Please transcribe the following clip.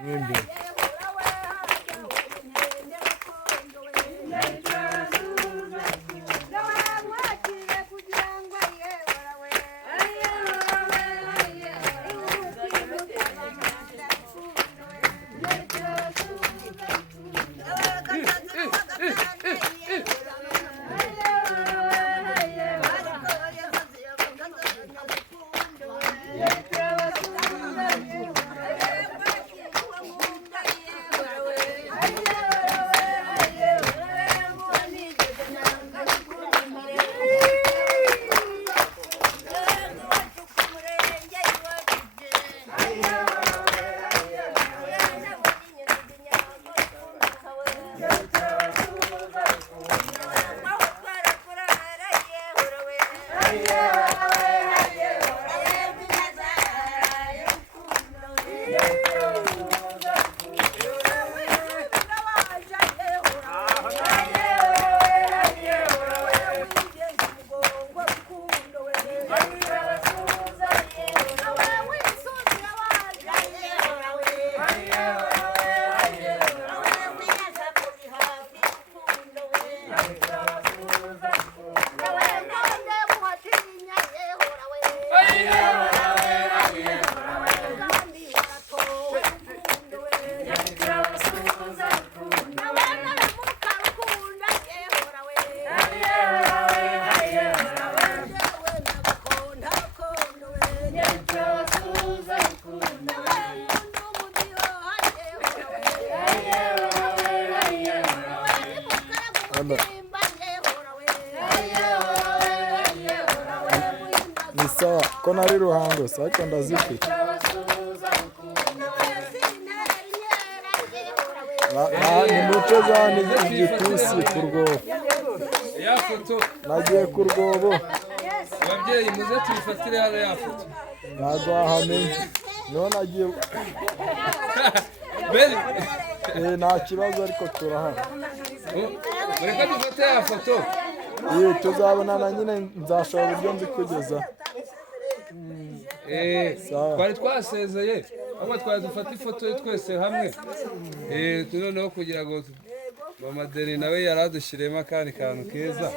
mwembi ni sawa ko nari ruhango sake ndazifite ni muco zani igitusi ku rwobo ya foto nagiye ku rwobo ababyeyi muze tuyifatire hano ya foto ntabwo wahamenye niho nagiye nta kibazo ariko turahari mureka dufate ya foto tuzabonana nyine nzashobora uburyo nzi kugeza twari twasezeye ahubwo twari dufata ifoto twese hamwe noneho kugira ngo mama Deni nawe yari adushyiriyemo akandi kantu keza.